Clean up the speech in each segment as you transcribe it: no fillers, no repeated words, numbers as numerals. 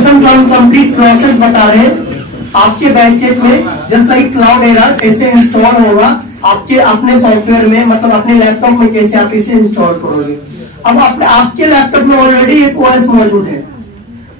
Complete process बता रहे हैं आपके बैकएंड में, जस्ट लाइक क्लाउडेरा कैसे इंस्टॉल होगा आपके अपने सॉफ्टवेयर में, मतलब अपने लैपटॉप में कैसे आप इसे इंस्टॉल करोगे। अब आपके लैपटॉप में ऑलरेडी एक ओएस मौजूद है,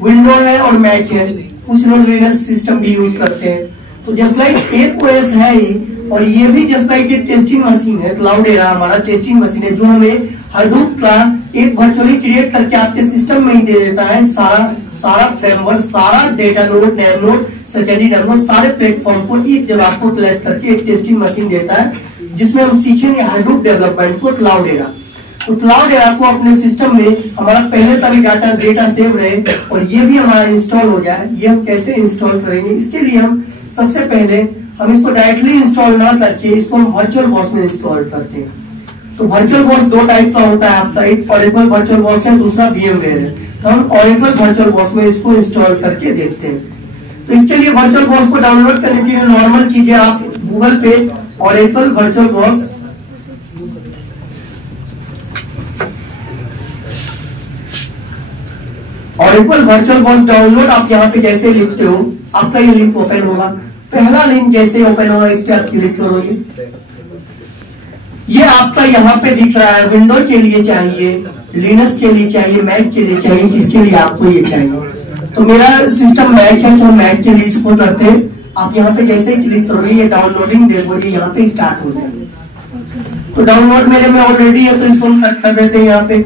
विंडो है और मैक है, कुछ लोग लिनक्स सिस्टम भी यूज करते हैं। तो जस्ट लाइक एक ओएस है ही, और ये भी जस्ट लाइक एक टेस्टिंग मशीन है। क्लाउडेरा हमारा टेस्टिंग मशीन है जो हमें हडूप का एक वर्चुअली क्रिएट करके आपके सिस्टम में ही दे देता है सारा फ्रेमवर्क, सारा data node, name node, secondary name node, सारे प्लेटफॉर्म को एक जगह को कलेक्ट करके एक टेस्टिंग मशीन देता है, जिसमें हम सीखेंगे हडूप डेवलपमेंट को क्लाउडेरा। तो क्लाउडेरा को अपने सिस्टम में हमारा पहले तभी डेटा सेव रहे और ये भी हमारा इंस्टॉल हो जाए। ये हम कैसे इंस्टॉल करेंगे, इसके लिए हम सबसे पहले हम इसको डायरेक्टली इंस्टॉल ना करके इसको हम वर्चुअल बॉक्स में इंस्टॉल करते हैं। तो वर्चुअल बॉक्स दो टाइप का होता है आपका, एक ओरेकल वर्चुअल बॉक्स है, दूसरा VMware है। तो हम ओरेकल वर्चुअल बॉक्स में इसको इंस्टॉल करके देखते हैं। तो इसके लिए वर्चुअल बॉक्स को डाउनलोड करने के लिए नॉर्मल चीजें आप गूगल पे ओरेकल वर्चुअल बॉक्स डाउनलोड आप यहाँ पे जैसे लिखते हो आपका ये लिंक ओपन होगा। पहला लिंक जैसे ओपन होगा इस पे आप क्लिक करोगे, ये आपका यहाँ पे दिख रहा है। विंडो के लिए चाहिए, लिनक्स के लिए चाहिए, मैक के लिए चाहिए, किसके लिए आपको ये चाहिए। तो मेरा सिस्टम मैक है तो मैक के लिए इसको करते हैं। आप यहाँ पे जैसे ही क्लिक करोगे ये डाउनलोडिंग देखोगे यहाँ पे स्टार्ट हो जाएगा। तो डाउनलोड मेरे में ऑलरेडी है तो इसको हम कट कर देते हैं यहाँ पे।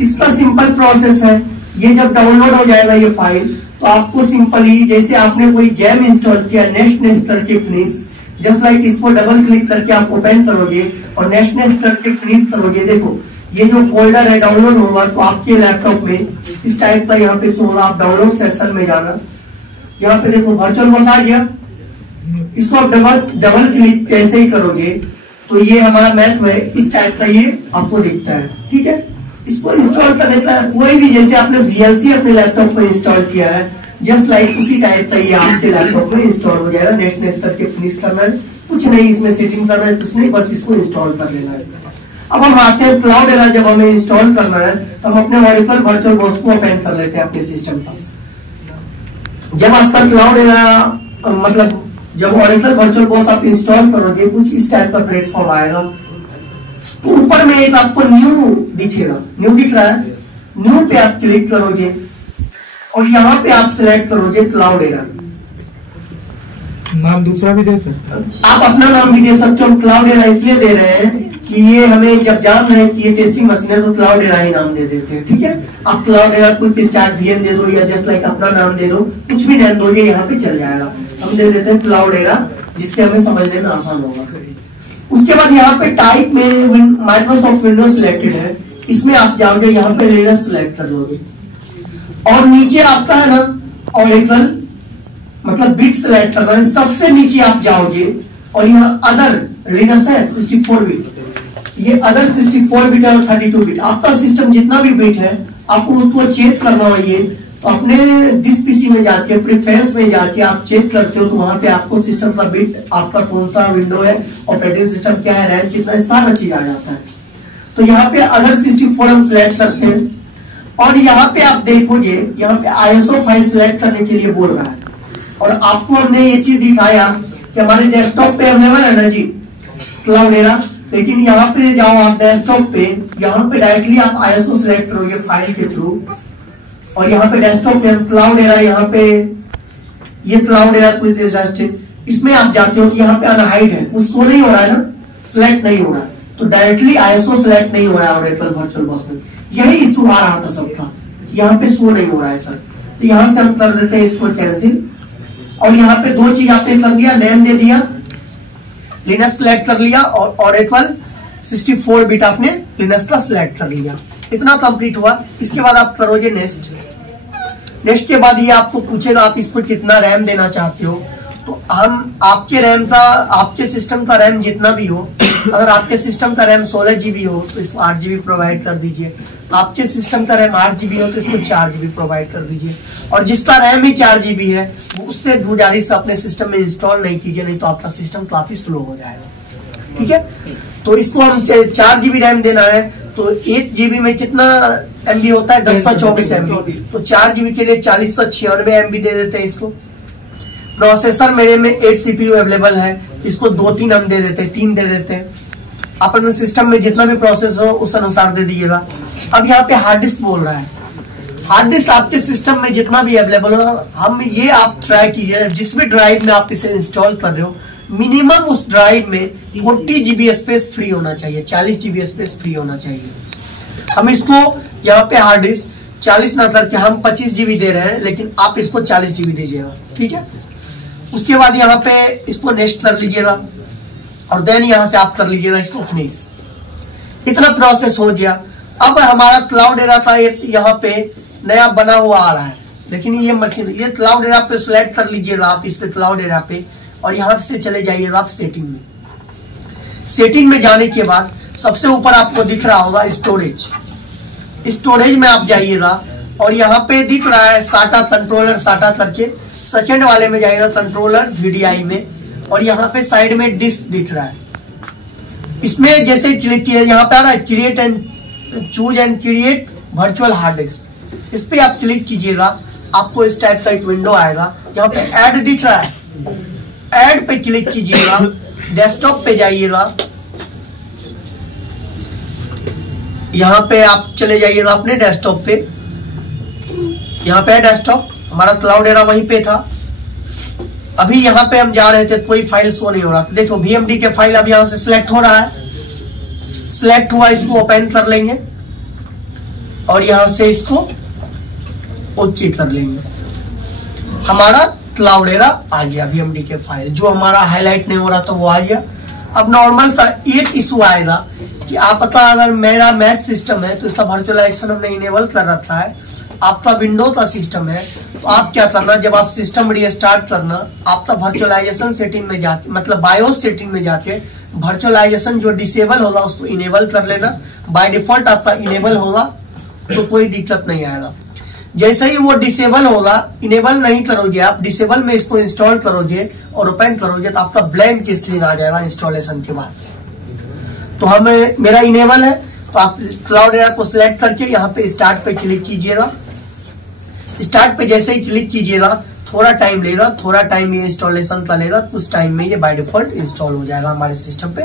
इसका सिंपल प्रोसेस है, ये जब डाउनलोड हो जाएगा ये फाइल तो आपको सिंपली जैसे आपने कोई गेम इंस्टॉल किया नेक्स्ट करके फिनिश, जस्ट लाइक इसको डबल क्लिक करके आप ओपन करोगे और नेक्स्ट करके फिनिश करोगे। देखो ये जो फोल्डर है डाउनलोड होगा तो आपके लैपटॉप में इस टाइप का यहाँ पे शो होगा। आप डाउनलोड सेक्शन में जाना, यहाँ पे देखो वर्चुअल बॉक्स आ गया। इसको आप डबल क्लिक कैसे ही करोगे तो ये हमारा मैक में इस टाइप का ये आपको दिखता है। ठीक है, इसको इंस्टॉल करने का कोई भी जैसे आपने VLC अपने लैपटॉप में इंस्टॉल किया है जस्ट लाइक उसी टाइप का ये आपके लैपटॉप में इंस्टॉल हो जाएगा। नेक्स्ट करके फिनिश करना है, कुछ नहीं इसमें सेटिंग करना है, कुछ नहीं, बस इसको इंस्टॉल कर लेना है। अब हम आते हैं क्लाउडेरा। जब हमें इंस्टॉल करना है तो हम अपने ओरेकल वर्चुअल बॉक्स को ओपन कर लेते हैं अपने सिस्टम का। जब आपका क्लाउडेरा मतलब जब ओरेकल वर्चुअल बॉक्स आप इंस्टॉल करोगे कुछ इस टाइप का प्लेटफॉर्म आएगा। तो ऊपर में एक आपको न्यू दिखेगा, न्यू दिख रहा है, न्यू पे आप क्लिक करोगे और यहाँ पे आप सिलेक्ट करोगे क्लाउडेरा। नाम दूसरा भी दे सकते हैं, आप अपना नाम भी दे सकते हो। क्लाउडेरा इसलिए दे रहे हैं कि ये हमें जब जान रहे हैं कि ये टेस्टिंग मशीन है तो क्लाउडेरा ही नाम दे देते हैं। ठीक है, आप क्लाउडेरा कुछ स्टार्ट VM दे दो या जस्ट लाइक अपना नाम दे दो, कुछ भी नाम दोगे यहाँ पे चल जाएगा। हम दे देते हैं क्लाउडेरा जिससे हमें समझने में आसान होगा। उसके बाद यहाँ पे टाइप में माइक्रोसॉफ्ट विंडोज सिलेक्टेड है, इसमें आप जाओगे यहाँ पे लिनक्स सिलेक्ट कर लोगे और नीचे आपका है ना ओरेकल मतलब बिट सिलेक्ट करना है। सबसे नीचे आप जाओगे और यहाँ अदर लिनक्स है 64 बिट, ये अदर 64 बिट और 32 बिट आपका सिस्टम जितना भी बिट है आपको उसको चेक करना है। ये तो अपने दिस पीसी में जाके प्रेफरेंस में जाके आप चेक करते हो तो वहां पे आपको सिस्टम का बिट आपका कौन सा विंडो है, ऑपरेटिंग सिस्टम क्या है, रैम कितना है, सारा चीज आ जाता है। तो यहाँ पे अदर 64 हम सिलेक्ट करते हैं और यहाँ पे आप देखोगे यहाँ पे ISO फाइल सिलेक्ट करने के लिए बोल रहा है और आपको हमने ये चीज दिखाया कि हमारे डेस्कटॉप पे अवेलेबल है ना जी क्लाउडेरा, लेकिन यहाँ पे जाओ आप डेस्कटॉप पे, यहाँ पे डायरेक्टली आप ISO सिलेक्ट करोगे फाइल के थ्रू और यहाँ पे डेस्कटॉप पे क्लाउडेरा, यहाँ पे ये क्लाउडेरा कुछ इसमें आप जाते हो कि यहाँ पे अनहाइड है, कुछ शो नहीं हो रहा है ना, सिलेक्ट नहीं हो रहा है, तो डायरेक्टली ISO सिलेक्ट नहीं हो रहा है ओरेकल वर्चुअल बॉक्स में। यही इशू आ रहा था सबका, यहाँ पे शो नहीं हो रहा है सर। तो यहाँ से हम कर देते हैं इसको कैंसिल और यहाँ पे दो चीज आपने कर दिया, नेम दे दिया, लिनक्स सिलेक्ट कर लिया और ओरेकल 64 बिट आपने लिनक्स का सिलेक्ट कर लिया। इतना कंप्लीट हुआ। इसके बाद आप करोगे नेक्स्ट के बाद ये आपको पूछेगा आप इसको कितना रैम देना चाहते हो। तो हम आपके रैम का, आपके सिस्टम का रैम जितना भी हो, अगर आपके सिस्टम का रैम 16 GB हो तो इसको 8 GB प्रोवाइड कर दीजिए। आपके सिस्टम का रैम 8 GB हो तो इसको 4 GB प्रोवाइड कर दीजिए। और जिसका रैम ही 4 GB है वो उससे गुजारिश अपने सिस्टम में इंस्टॉल नहीं कीजिए, नहीं तो आपका सिस्टम काफी स्लो हो जाएगा। ठीक है, तो इसको हम 4 GB रैम देना है तो 1 GB में कितना MB होता है? 1024 MB। तो 4 GB के लिए 4096 MB दे देते हैं इसको। प्रोसेसर मेरे में 8 CPU अवेलेबल है, इसको 2-3 हम दे देते हैं, 3 दे देते हैं। अपने सिस्टम में जितना भी प्रोसेसर हो उस अनुसार दे दीजिएगा। अब यहाँ पे हार्ड डिस्क बोल रहा है, हार्ड डिस्क आपके सिस्टम में जितना भी अवेलेबल हो, हम ये आप ट्राई कीजिए जिस भी ड्राइव में आप इसे इंस्टॉल कर रहे हो मिनिमम उस ड्राइव में 40 GB स्पेस फ्री होना चाहिए, 40 GB स्पेस फ्री होना चाहिए। हम इसको यहाँ पे हार्ड डिस्क 40 ना करके हम 25 GB दे रहे हैं, लेकिन आप इसको 40 GB दीजिएगा, ठीक है। उसके बाद यहाँ पे इसको नेक्स्ट कर लीजिएगा और देन यहाँ से आप कर लीजिएगा इसको फिनिश। इतना प्रोसेस हो गया। अब हमारा क्लाउडेरा था यहाँ पे नया बना हुआ आ रहा है, लेकिन ये मशीन ये क्लाउडेरा पे सिलेक्ट कर लीजिएगा आप इस पे क्लाउडेरा पे, और यहाँ से चले जाइएगा आप सेटिंग में। सेटिंग में जाने के बाद सबसे ऊपर आपको दिख रहा होगा स्टोरेज। स्टोरेज में आप जाइएगा और यहाँ पे दिख रहा है साटा कंट्रोलर साटा करके, सेकेंड वाले में जाइएगा कंट्रोलर VDI में, और यहाँ पे साइड में डिस्क दिख रहा है। इसमें जैसे क्लिक किया यहाँ पे आ रहा है create and choose and create virtual hard disk, इस पे आप क्लिक कीजिएगा, आपको इस टाइप का एक विंडो आएगा। यहाँ पे ऐड दिख रहा है, ऐड पे क्लिक कीजिएगा, डेस्कटॉप पे जाइएगा, यहाँ पे आप चले जाइएगा अपने डेस्कटॉप पे। यहाँ पे है डेस्कटॉप, हमारा क्लाउडेरा वहीं पे था। अभी यहाँ पे हम जा रहे थे, कोई फाइल शो नहीं हो रहा था। देखो VMD के फाइल अब यहाँ से सिलेक्ट हो रहा है, सिलेक्ट हुआ, इसको ओपन कर लेंगे और यहाँ से इसको ओके कर लेंगे। हमारा क्लाउडेरा आ गया, VMD के फाइल जो हमारा हाईलाइट नहीं हो रहा था वो आ गया। अब नॉर्मल सा एक इशू आएगा कि आप पता, अगर मेरा मैथ सिस्टम है तो इसका वर्चुअलाइजेशन हमने इनेबल कर रखा है, आपका विंडो का सिस्टम है, तो आप क्या करना, जब आप सिस्टम रीस्टार्ट करना, आपका वर्चुअलाइजेशन सेटिंग में जाके, मतलब बायोस सेटिंग में जाके वर्चुअलाइजेशन जो डिसेबल होगा उसको इनेबल कर लेना। बाय डिफॉल्ट आपका इनेबल होगा तो कोई दिक्कत नहीं आएगा। जैसे ही वो डिसेबल होगा, इनेबल नहीं करोगे आप, डिसेबल में इसको इंस्टॉल करोगे और ओपन करोगे तो आपका ब्लैंक स्क्रीन आ जाएगा इंस्टॉलेशन के बाद। तो हमें मेरा इनेबल है, तो आप क्लाउडेरा को सिलेक्ट करके यहाँ पे स्टार्ट पे क्लिक कीजिएगा। स्टार्ट पे जैसे ही क्लिक कीजिएगा थोड़ा टाइम लेगा, थोड़ा टाइम ये इंस्टॉलेशन का लेगा, कुछ टाइम में ये बाय डिफॉल्ट इंस्टॉल हो जाएगा हमारे सिस्टम पे।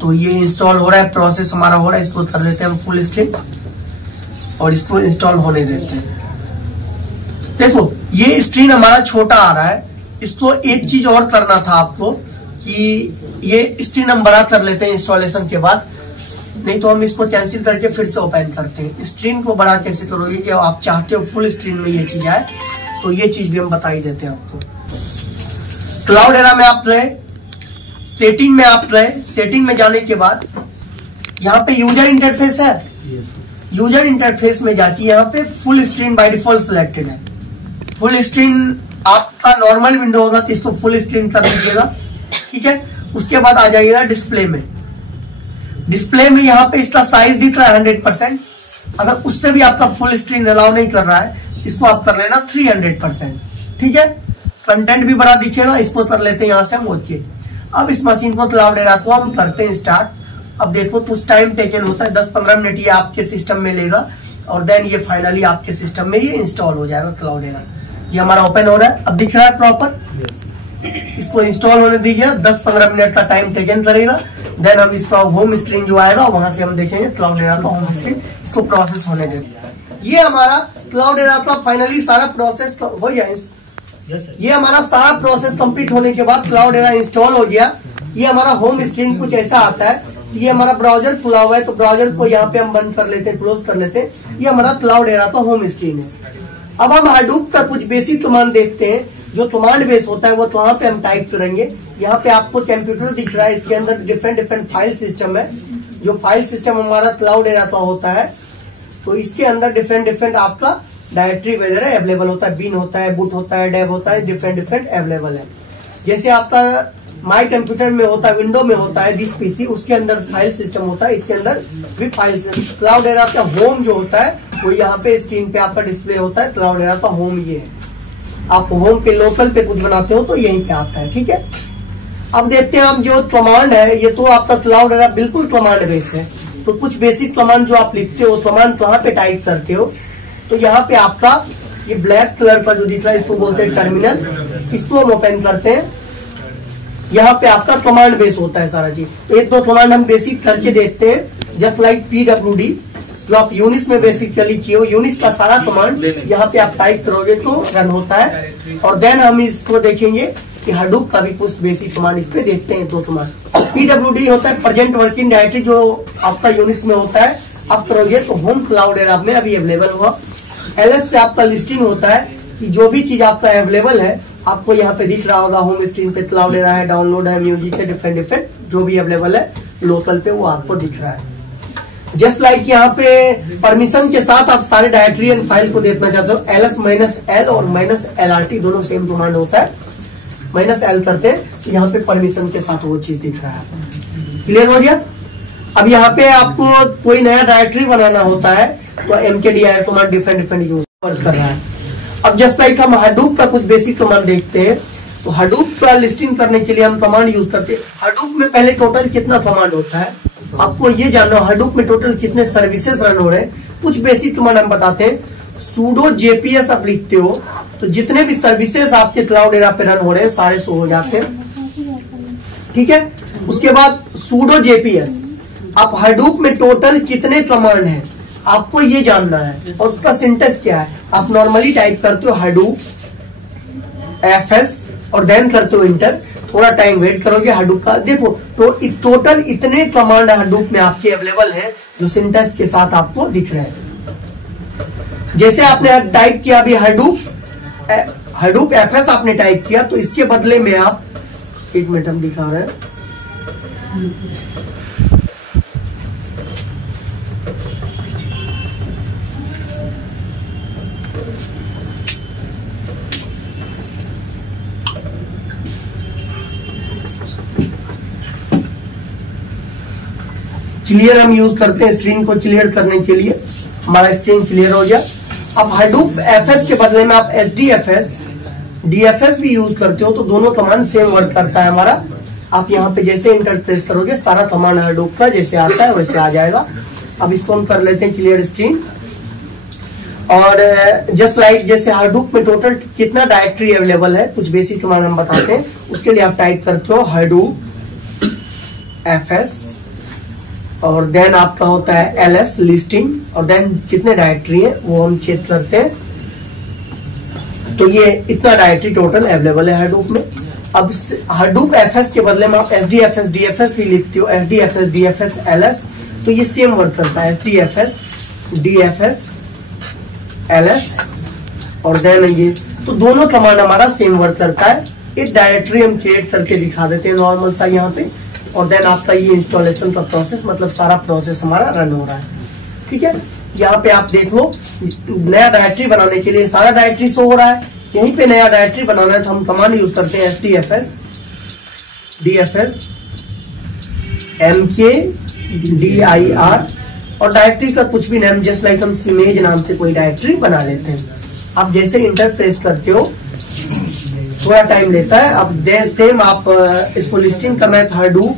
तो ये इंस्टॉल हो रहा है, प्रोसेस हमारा हो रहा है। इसको कर देते हैं हम फुल स्क्रीन और इसको इंस्टॉल होने देते हैं। देखो ये स्क्रीन हमारा छोटा आ रहा है, इसको एक चीज और करना था आपको कि ये स्क्रीन हम बड़ा कर लेते हैं इंस्टॉलेशन के बाद, नहीं तो हम इसको कैंसिल करके फिर से ओपन करते हैं। स्क्रीन को बड़ा कैसे करोगे कि आप चाहते हो फुल स्क्रीन में ये चीज आए, तो ये चीज भी हम बता ही देते हैं आपको। क्लाउडेरा में आप गए, सेटिंग में आप गए, सेटिंग में जाने के बाद यहाँ पे यूजर इंटरफेस है, यूजर इंटरफेस में जाके यहाँ पे full screen by default selected है। फुल स्क्रीन आपका नॉर्मल विंडो होगा तो इसको फुल स्क्रीन कर दीजिएगा, ठीक है। उसके बाद आ जाइएगा डिस्प्ले में। डिस्प्ले में यहाँ पे इसका साइज दिख रहा है 100%, अगर उससे भी आपका फुल स्क्रीन अलाउ नहीं कर रहा है, इसको आप कर लेना 300%, ठीक है। कंटेंट भी बड़ा दिखेगा, इसको कर लेते हैं यहाँ से हम ओके। अब इस मशीन को क्लाउडेरा को हम करते हैं स्टार्ट। अब देखो कुछ टाइम टेकन होता है, 10-15 मिनट ये आपके सिस्टम में लेगा और देन ये फाइनली आपके सिस्टम में ये इंस्टॉल हो जाएगा क्लाउडेरा। ये हमारा ओपन हो रहा है, अब दिख रहा है प्रॉपर। इसको इंस्टॉल होने दीजिए, 10-15 मिनट का टाइम टेकन करेगा। देन हम इसका होम स्क्रीन जो आएगा वहां से हम देखेंगे क्लाउडेरा का होम स्क्रीन, इसको प्रोसेस होने देंगे। ये हमारा क्लाउडेरा का फाइनली सारा प्रोसेस हो गया। ये हमारा सारा प्रोसेस कंप्लीट होने के बाद क्लाउडेरा इंस्टॉल हो गया। ये हमारा होम स्क्रीन कुछ ऐसा आता है। ये हमारा ब्राउजर खुला हुआ है, तो ब्राउजर को यहाँ पे हम बंद कर लेते हैं, क्लोज कर लेते हैं। ये हमारा क्लाउडेरा का होम स्क्रीन है। अब हम हाडूप का कुछ बेसिक कमांड देखते हैं, जो कमांड बेस होता है वो तो वहां पे हम टाइप करेंगे। यहाँ पे आपको कंप्यूटर दिख रहा है, इसके अंदर डिफरेंट फाइल सिस्टम है। जो फाइल सिस्टम हमारा क्लाउडेरा का होता है, तो इसके अंदर डिफरेंट आपका डायरेक्टरी वगैरह अवेलेबल होता है, बिन होता है, बूट होता है, डेव होता है, डिफरेंट अवेलेबल है। जैसे आपका माई कंप्यूटर में होता है, विंडो में होता है दिस पीसी, उसके अंदर फाइल सिस्टम होता है, इसके अंदर भी फाइल सिस्टम। क्लाउडेरा का होम जो होता है वो यहाँ पे स्क्रीन पे आपका डिस्प्ले होता है। क्लाउडेरा का होम ये है। आप होम पे लोकल पे कुछ बनाते हो तो यहीं पे आता है, ठीक है। अब देखते हैं हम जो कमांड है, ये तो आपका क्लाउडेरा बिल्कुल कमांड बेस है। तो कुछ बेसिक कमांड जो आप लिखते हो कमांड कहाँ पे टाइप करते हो, तो यहाँ पे आपका ये ब्लैक कलर का जो दिख रहा है इसको बोलते हैं टर्मिनल। इसको हम ओपन करते हैं, यहाँ पे आपका कमांड बेस होता है सारा चीज। एक दो कमांड हम बेसिक करके देखते हैं, जस्ट लाइक PWD जो आप यूनिक्स में बेसिकली किए हो, यूनिक्स का सारा कमांड यहाँ पे आप टाइप करोगे तो रन होता है। और देन हम इसको देखेंगे कि हडूप का भी कुछ बेसिक कमांड इस पे देखते हैं। दो कमांड PWD होता है प्रेजेंट वर्किंग डायरेक्टरी, जो आपका यूनिक्स में होता है। आप करोगे तो होम क्लाउड एरा में अभी अवेलेबल हुआ। LS से आपका लिस्टिंग होता है कि जो भी चीज आपका अवेलेबल है आपको यहाँ पे दिख रहा होगा। होम स्क्रीन पे क्लाउड एरा है, डाउनलोड है, म्यूजिक है, डिफरेंट जो भी अवेलेबल है लोकल पे वो आपको दिख रहा है। जस्ट लाइक यहाँ पे परमिशन के साथ आप सारे डायरेक्टरी एंड फाइल को देखना चाहते हो, LS-L और -LRT दोनों सेम कमांड होता है। -L करते हैं तो यहाँ पे परमिशन के साथ वो चीज दिख रहा है। क्लियर हो गया? अब यहाँ पे आपको कोई नया डायरेक्टरी बनाना होता है तो mkdir कमांड डिफरेंट यूज कर रहा है। अब जस्ट लाइक हम हडूप का कुछ बेसिक कमांड देखते हैं, तो हडूप का लिस्टिंग करने के लिए हम कमांड यूज करते हैं। हडूप में पहले टोटल कितना कमांड होता है आपको ये जानना, हडूप में टोटल कितने सर्विसेज रन हो रहे हैं। कुछ बेसिक कमांड हम बताते हैं। sudo jps आप लिखते हो तो जितने भी सर्विसेज आपके क्लाउड एरा पे रन हो रहे हैं सारे शो हो जाते हैं। ठीक है, उसके बाद sudo jps आप हडूप में टोटल कितने कमांड हैं आपको ये जानना है, और उसका सिंटेक्स क्या है। आप नॉर्मली टाइप करते हो हडूप fs और देन करते हो इंटर, थोड़ा टाइम वेट करोगे। हडूप का देखो तो टोटल इतने कमांड हडूप में आपके अवेलेबल है जो सिंटेक्स के साथ आपको दिख रहे हैं। जैसे आपने टाइप किया अभी हडूप fs आपने टाइप किया, तो इसके बदले में आप, एक मिनट हम दिखा रहे हैं। क्लियर हम यूज करते हैं स्क्रीन को क्लियर करने के लिए। हमारा स्क्रीन क्लियर हो गया। अब हडूप fs के बदले में आप HDFS DFS भी यूज करते हो तो दोनों कमांड सेम वर्क करता है हमारा। आप यहाँ पे जैसे इंटर प्रेस करोगे सारा कमांड हडूप का जैसे आता है वैसे आ जाएगा। अब इसको हम कर लेते हैं क्लियर स्क्रीन। और जस्ट लाइक जैसे हडूप में टोटल कितना डायरेक्टरी अवेलेबल है कुछ बेसिक कमांड हम बताते हैं। उसके लिए आप टाइप करते हो हडूप fs और देन आपका होता है LS लिस्टिंग और देन कितने डायरेक्टरी है वो हम चेक करते हैं। तो ये इतना डायरेक्टरी टोटल अवेलेबल है हडूप में। अब हडूप fs के बदले में आप HDFS DFS भी लिखते हो, HDFS DFS LS, तो ये सेम वर्क करता है। HDFS DFS LS और देन ये, तो दोनों कमांड हमारा सेम वर्क करता है। एक डायरेक्टरी हम क्रिएट करके दिखा देते हैं नॉर्मल सा यहाँ पे, और देन आपका ये इंस्टॉलेशन का प्रोसेस, मतलब सारा प्रोसेस हमारा रन हो रहा है। ठीक है, यहाँ पे आप देख लो नया डायरेक्टरी बनाने के लिए सारा डायरेक्टरी शो हो रहा है। यहीं पे नया डायरेक्टरी बनाना है तो हम कमांड यूज करते हैं HDFS DFS mkdir और डायरेक्टरी का कुछ भी नाम, जस्ट लाइक हम सिमेज नाम से कोई डायरेक्टरी बना लेते हैं। आप जैसे इंटर प्रेस करते हो थोड़ा टाइम लेता है। अब सेम आप इसको लिस्टिंग करना है हडूप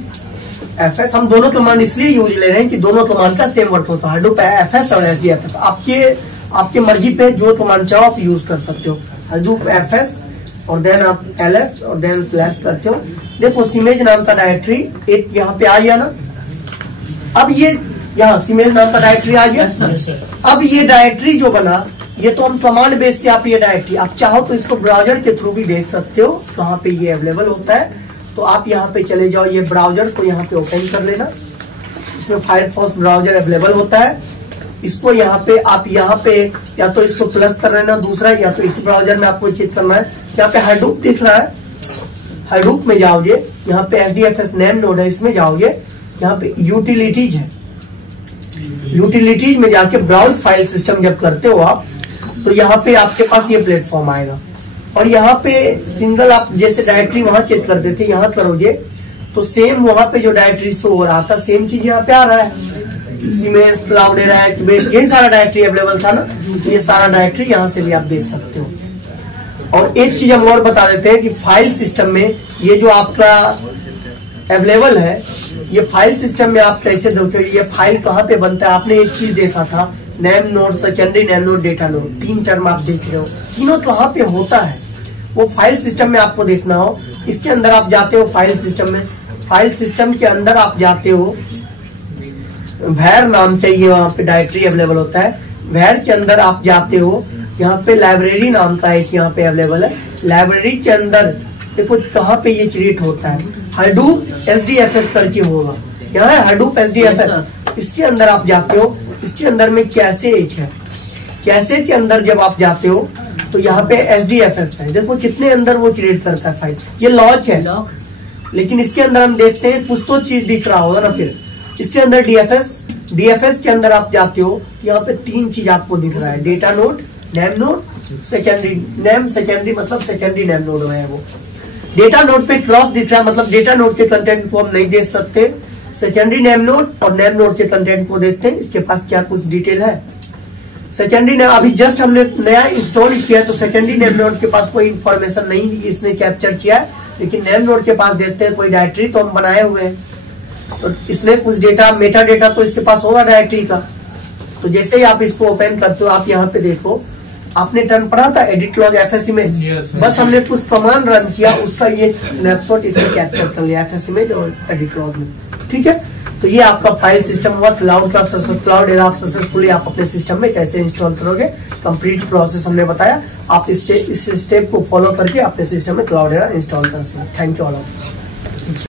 fs। हम दोनों कमांड इसलिए यूज ले रहे हैं कि दोनों कमांड का सेम वर्क होता है, हडूप fs और HDFS। आपके मर्जी पे जो कमांड चाहो आप यूज कर सकते हो। हडूप fs और देन आप LS और देन स्लैश करते हो। देखो सिमेज नाम का डायरेक्टरी एक यहाँ पे आ गया ना। अब ये यहाँ सिमेज नाम का डायरेक्टरी आ गया। अब ये डायरेक्टरी जो बना ये तो हम कमांड बेस से आप ये डायरेक्टरी, आप चाहो तो इसको ब्राउजर के थ्रू भी भेज सकते हो, वहां पे ये अवेलेबल होता है। तो आप यहाँ पे चले जाओ, ये ब्राउजर को यहाँ पे ओपन कर लेना। इसमें फायरफॉक्स ब्राउजर अवेलेबल होता है। इसको यहाँ पे आप यहाँ पे या तो इसको प्लस कर लेना दूसरा, या तो इस ब्राउजर में आपको चेक करना है। यहाँ पे हडूप दिख रहा है, हडूप में जाओगे, यहाँ पे HDFS नेम नोड है, इसमें जाओगे, यहाँ पे यूटिलिटीज है। यूटिलिटीज में जाके ब्राउज फाइल सिस्टम जब करते हो आप, तो यहाँ पे आपके पास ये प्लेटफॉर्म आएगा। और यहाँ पे सिंगल आप जैसे डायरेक्टरी वहां चेक करते थे, यहाँ करोगे तो सेम वहां पे जो डायरेक्टरी शो हो रहा था सेम चीज यहाँ पे आ रहा है। सीमेंस क्लाउड एरा HBase यही सारा डायरेक्टरी अवेलेबल था ना, तो ये सारा डायरेक्टरी यहाँ से भी आप देख सकते हो। और एक चीज हम और बता देते हैं कि फाइल सिस्टम में ये जो आपका अवेलेबल है ये फाइल सिस्टम में आप कैसे देखते हो, ये फाइल कहाँ पे बनता है। आपने एक चीज देखा था, name node, secondary name node, data node, 3 term आप देख रहे हो, तीनों कहाँ पे होता है वो फाइल सिस्टम में आपको देखना हो। इसके अंदर आप जाते हो फाइल सिस्टम में, फाइल सिस्टम के अंदर आप जाते हो, वैर नाम का ये वहाँ पे डायरेक्टरी अवेलेबल होता है। वैर के अंदर आप जाते हो, यहाँ पे लाइब्रेरी नाम का एक यहाँ पे अवेलेबल है। लाइब्रेरी के अंदर देखो कहाँ पे ये क्रिएट होता है, हडूप SDFS करके होगा, यहाँ है हडूप SDFS। इसके अंदर आप जाते हो, इसके अंदर में कैसे एक है, कैसे के अंदर जब आप जाते हो तो यहाँ पे SDFS है। देखो कितने अंदर वो क्रिएट करता है फाइल, ये लॉक है, लेकिन इसके अंदर हम देखते हैं कुछ तो चीज दिख रहा होगा ना। फिर इसके अंदर DFS के अंदर आप जाते हो, यहाँ पे 3 चीज आपको दिख रहा है, data node, name node, secondary name, secondary मतलब सेकेंडरी नेम नोड है वो। डेटा नोड पे क्रॉस दिख रहा है, मतलब डेटा नोड के कंटेंट को हम नहीं देख सकते। सेकेंडरी नेम नोड और नेम नोड के कंटेंट को देखते हैं, इसके पास क्या कुछ डिटेल है। सेकेंडरी नेम अभी जस्ट हमने नया इंस्टॉल किया है, तो सेकेंडरी नेम नोड के पास कोई इंफॉर्मेशन नहीं इसने कैप्चर किया है, लेकिन नेम नोड के पास देखते हैं कोई डायरेक्टरी तो हम बनाए हुए हैं, तो इसने कुछ डेटा, मेटा डेटा तो इसके पास होगा डायरेक्टरी का। तो जैसे ही आप इसको ओपन करते हो, आप यहाँ पे देखो, आपने टर्न पढ़ा था एडिट लॉग FS इमेज, बस हमने कुछ कमांड रन किया, उसका ये स्नैपशॉट इसने कैप्चर कर लिया FS इमेज और एडिट लॉग में। ठीक है, तो ये आपका फाइल सिस्टम हुआ क्लाउड का। क्लाउडेरा आप सक्सेसफुली आप अपने सिस्टम में कैसे इंस्टॉल करोगे, कंप्लीट प्रोसेस हमने बताया। आप इस स्टेप को फॉलो करके अपने सिस्टम में क्लाउडेरा इंस्टॉल कर सकते हैं। Thank you all of.